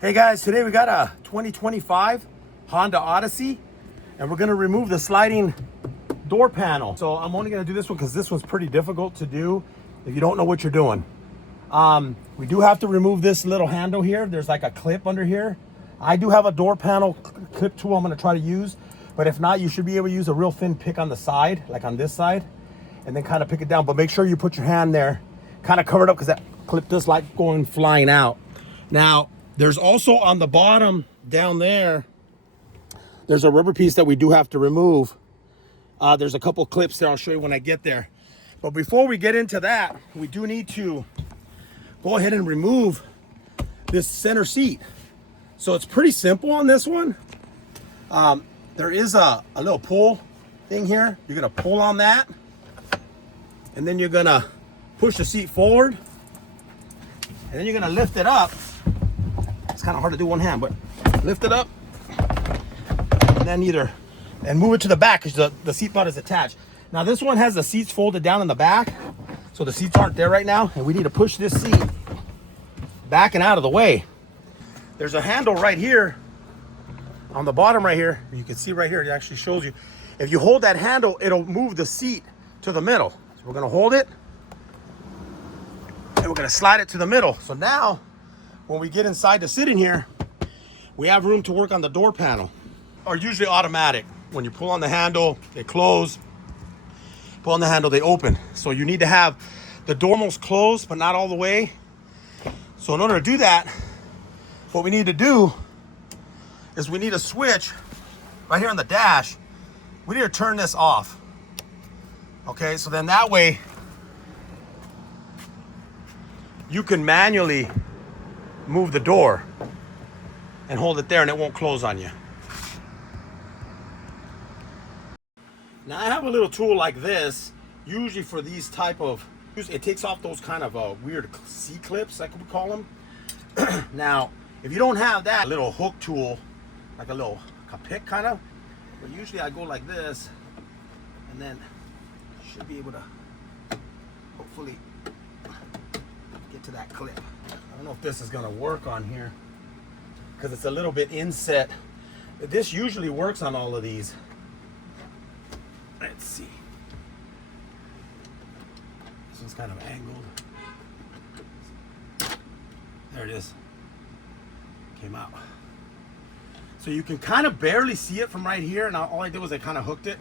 Hey guys, today we got a 2025 Honda Odyssey and we're gonna remove the sliding door panel. So I'm only gonna do this one because this one's pretty difficult to do if you don't know what you're doing. We do have to remove this little handle here. There's like a clip under here. I do have a door panel clip tool I'm gonna try to use, but if not, you should be able to use a real thin pick on the side, like on this side, and then kind of pick it down. But make sure you put your hand there, kind of cover it up because that clip does like going flying out. Now, there's also on the bottom down there, there's a rubber piece that we do have to remove. There's a couple clips there. I'll show you when I get there. But before we get into that, we do need to go ahead and remove this center seat. So it's pretty simple on this one. There is a little pull thing here. You're gonna pull on that, and then you're gonna push the seat forward, and then you're gonna lift it up. It's kind of hard to do one hand, but lift it up, and then and move it to the back because the seat belt is attached. Now this one has the seats folded down in the back, so the seats aren't there right now, and we need to push this seat back and out of the way. There's a handle right here on the bottom right here. You can see right here, it actually shows you. If you hold that handle, it'll move the seat to the middle. So we're gonna hold it, and we're gonna slide it to the middle. So now, when we get inside to sit in here, we have room to work on the door panel. Are usually automatic. When you pull on the handle, they close. Pull on the handle, they open. So you need to have the door almost closed, but not all the way. So in order to do that, what we need to do is we need a switch right here on the dash. We need to turn this off. Okay, so then that way you can manually move the door and hold it there and it won't close on you. Now I have a little tool like this, usually for these type of, it takes off those kind of weird C-clips, like we call them. Now, if you don't have that little hook tool, like a pick kind of, but usually I go like this, and then should be able to hopefully get to that clip. I don't know if this is gonna work on here because it's a little bit inset. This usually works on all of these. Let's see. This one's kind of angled. There it is. Came out. So you can kind of barely see it from right here, and all I did was I kind of hooked it.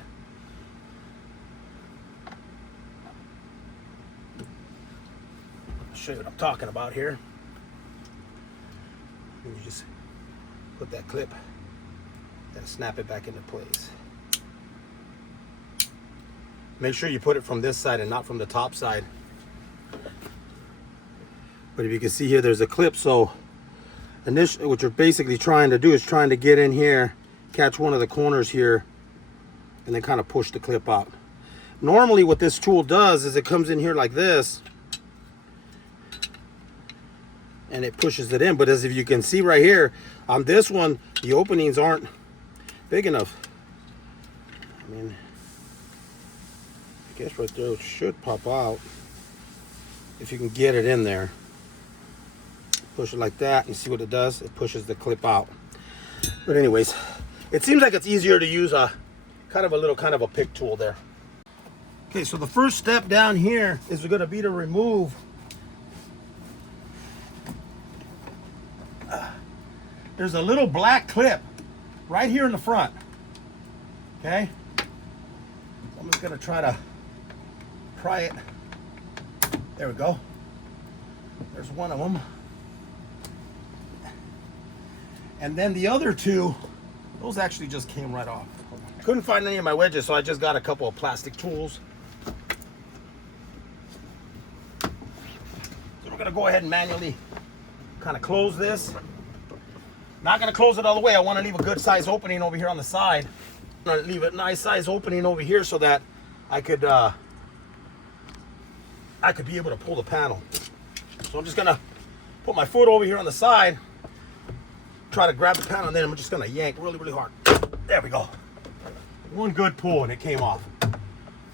I'll show you what I'm talking about here. And you just put that clip and snap it back into place. Make sure you put it from this side and not from the top side. But if you can see here, there's a clip. So initially, what you're basically trying to do is trying to get in here, catch one of the corners here, and then kind of push the clip out. Normally what this tool does is it comes in here like this, and it pushes it in. But as if you can see right here, on this one, the openings aren't big enough. I mean, I guess right there it should pop out if you can get it in there. Push it like that, and see what it does. It pushes the clip out. But anyways, it seems like it's easier to use a kind of a pick tool there. Okay, so the first step down here is going to be to remove there's a little black clip right here in the front. Okay, so I'm just going to try to pry it. There we go. There's one of them. And then the other two, those actually just came right off. Couldn't find any of my wedges, so I just got a couple of plastic tools. So we're gonna go ahead and manually kind of close this. Not gonna close it all the way. I wanna leave a good size opening over here on the side. I'm gonna leave a nice size opening over here so that I could be able to pull the panel. So I'm just gonna put my foot over here on the side, try to grab the panel, and then I'm just gonna yank really, really hard. There we go. One good pull and it came off,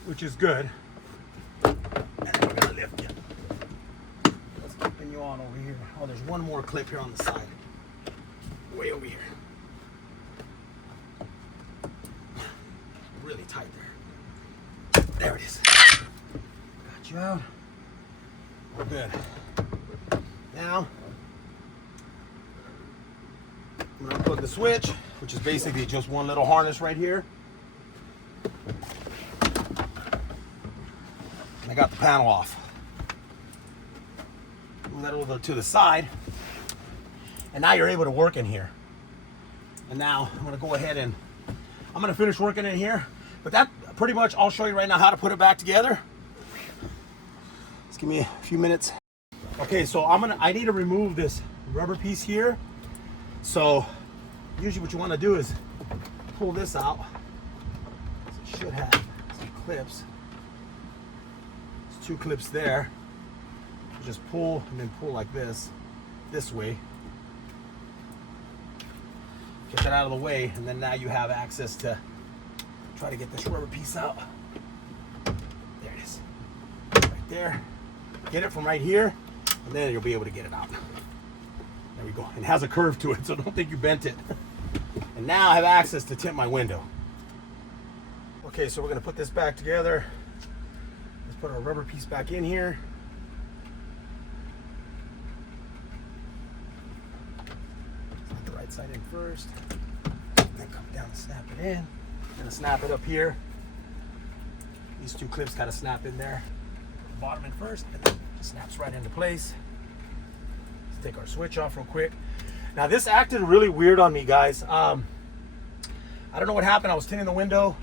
which is good. And then we're gonna lift you. Let's keep you on over here. Oh, there's one more clip here on the side. out. We're good. Now, I'm gonna unplug the switch, which is basically just one little harness right here. And I got the panel off. Move that over to the side. And now you're able to work in here. And now I'm gonna go ahead and I'm gonna finish working in here. But that pretty much, I'll show you right now how to put it back together. Just give me a few minutes. Okay, so I need to remove this rubber piece here. So usually what you want to do is pull this out. So it should have some clips. There's 2 clips there. You just pull and then pull like this way. Get that out of the way, and then now you have access to try to get this rubber piece out. There it is. Right there. Get it from right here, and then you'll be able to get it out. There we go. It has a curve to it, so don't think you bent it. And now I have access to tint my window. Okay, so we're gonna put this back together. Let's put our rubber piece back in here. Put the right side in first. Then come down and snap it in. I'm gonna snap it up here. These 2 clips gotta snap in there. Put the bottom in first, and then it snaps right into place. Let's take our switch off real quick. Now this acted really weird on me, guys. I don't know what happened. I was tinting the window.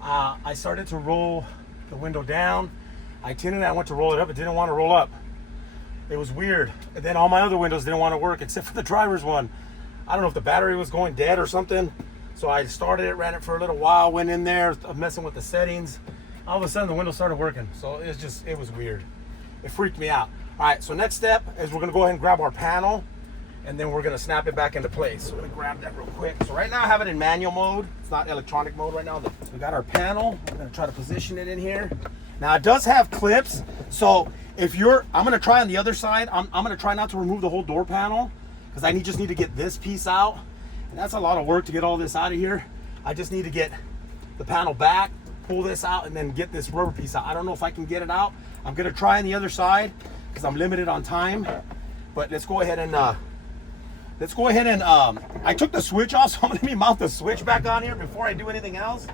I started to roll the window down. I tinted it, I went to roll it up. It didn't want to roll up. It was weird. And then all my other windows didn't want to work except for the driver's one. I don't know if the battery was going dead or something. So I started it, ran it for a little while, went in there, messing with the settings. All of a sudden the window started working. So it was weird. It freaked me out. All right, so next step is we're gonna go ahead and grab our panel, and then we're gonna snap it back into place. So we're gonna grab that real quick. So right now I have it in manual mode. It's not electronic mode right now. So we got our panel. We're gonna try to position it in here. Now it does have clips. So I'm gonna try on the other side. I'm gonna try not to remove the whole door panel because I just need to get this piece out. And that's a lot of work to get all this out of here. I just need to get the panel back, pull this out, and then get this rubber piece out. I don't know if I can get it out. I'm gonna try on the other side because I'm limited on time. But let's go ahead and I took the switch off, so I'm gonna mount the switch back on here before I do anything else.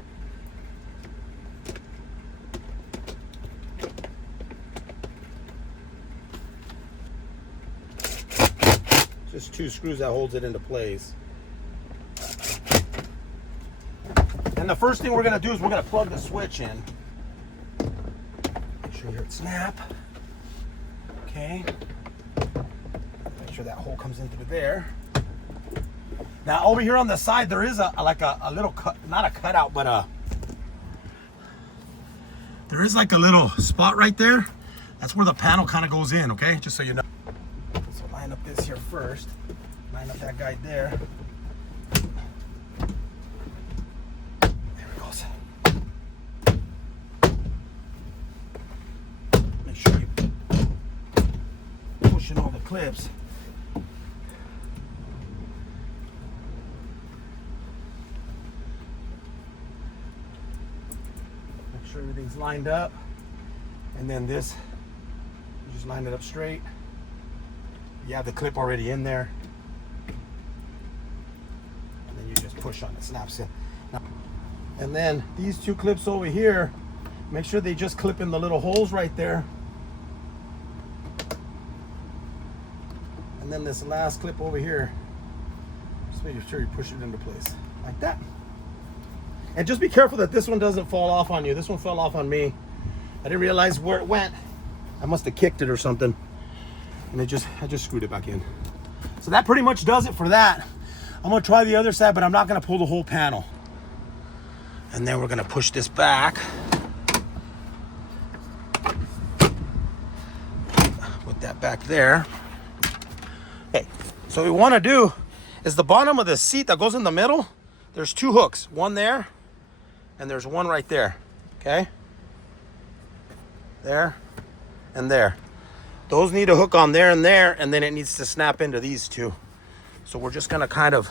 Just 2 screws that holds it into place. And the first thing we're gonna do is we're gonna plug the switch in. Make sure you hear it snap. Okay. Make sure that hole comes in through there. Now over here on the side there is a little cut, not a cutout, but there is like a little spot right there. That's where the panel kind of goes in, okay? Just so you know. So line up this here first. Line up that guy there. There it goes. Make sure you push in all the clips. Make sure everything's lined up. And then this, you just line it up straight. You have the clip already in there. And then you just push on it, snaps in. And then these 2 clips over here, make sure they just clip in the little holes right there. And then this last clip over here, just make sure you push it into place like that. And just be careful that this one doesn't fall off on you. This one fell off on me. I didn't realize where it went. I must have kicked it or something. And I just screwed it back in. So that pretty much does it for that. I'm gonna try the other side, but I'm not gonna pull the whole panel. And then we're gonna push this back. Put that back there. Okay, so what we wanna do is the bottom of the seat that goes in the middle, there's 2 hooks, one there, and there's one right there, okay? There and there. Those need a hook on there, and then it needs to snap into these 2. So we're just gonna I'm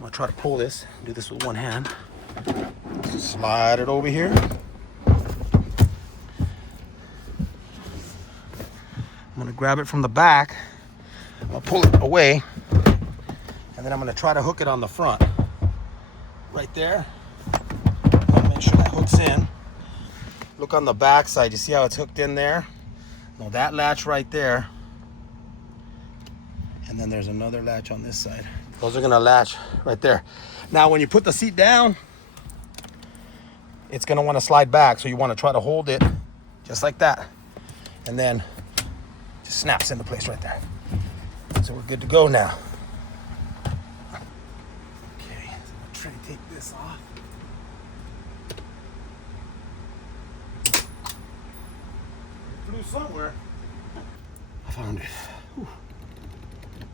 gonna try to pull this, do this with one hand. Slide it over here. gonna grab it from the back. I'll pull it away, and then I'm gonna try to hook it on the front. Right there. Make sure that hooks in. Look on the back side. You see how it's hooked in there? Now that latch right there. And then there's another latch on this side. Those are gonna latch right there. Now when you put the seat down, it's gonna wanna slide back. So you wanna try to hold it just like that. And then just snaps into place right there. So we're good to go now. Okay, so I'm gonna try to take this off. It flew somewhere. I found it. Whew.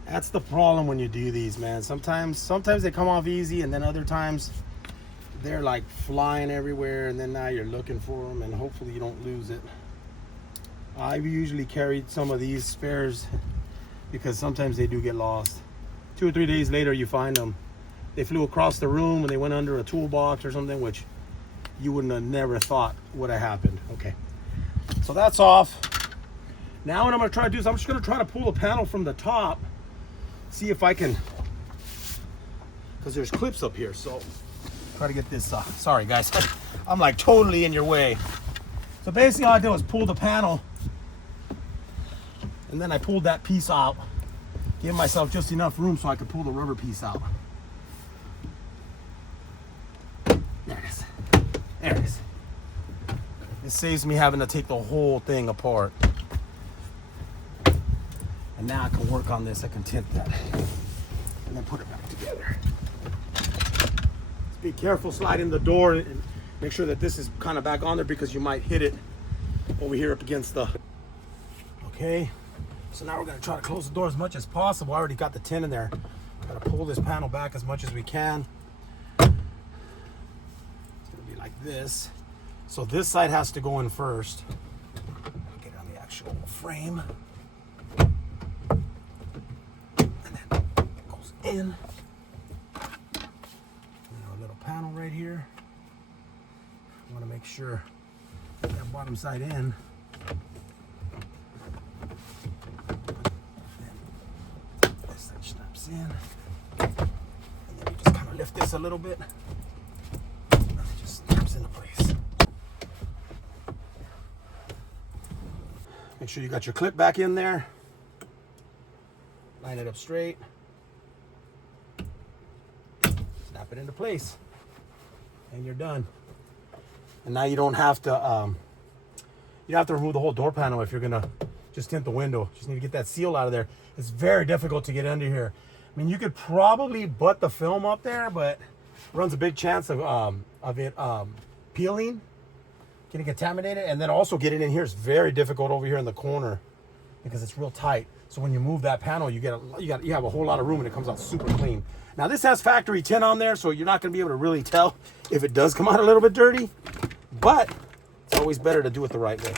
That's the problem when you do these, man. Sometimes they come off easy, and then other times they're like flying everywhere, and then now you're looking for them, and hopefully you don't lose it. I've usually carried some of these spares because sometimes they do get lost. 2 or 3 days later, you find them. They flew across the room and they went under a toolbox or something, which you wouldn't have never thought would have happened. Okay, so that's off. Now what I'm gonna try to do is I'm just gonna try to pull the panel from the top, see if I can, because there's clips up here, so try to get this off. Sorry guys, I'm like totally in your way. So basically all I did was pull the panel, and then I pulled that piece out, gave myself just enough room so I could pull the rubber piece out. There it is. There it is. It saves me having to take the whole thing apart. And now I can work on this. I can tint that and then put it back together. Just be careful sliding the door and make sure that this is kind of back on there because you might hit it over here up against the... Okay, so now we're gonna try to close the door as much as possible. I already got the tint in there. Gotta pull this panel back as much as we can. It's gonna be like this. So this side has to go in first. Get it on the actual frame. And then it goes in. A little panel right here. I want to make sure that bottom side in. Then this side snaps in. And then you just kind of lift this a little bit. And it just snaps into place. Make sure you got your clip back in there. Line it up straight. Snap it into place. And you're done. And now you don't have to remove the whole door panel if you're gonna just tint the window. Just need to get that seal out of there. It's very difficult to get under here. I mean, you could probably butt the film up there, but it runs a big chance of it peeling, getting contaminated, and then also getting in here is very difficult over here in the corner because it's real tight. So when you move that panel, you have a whole lot of room and it comes out super clean. Now this has factory tint on there, so you're not gonna be able to really tell if it does come out a little bit dirty, but it's always better to do it the right way.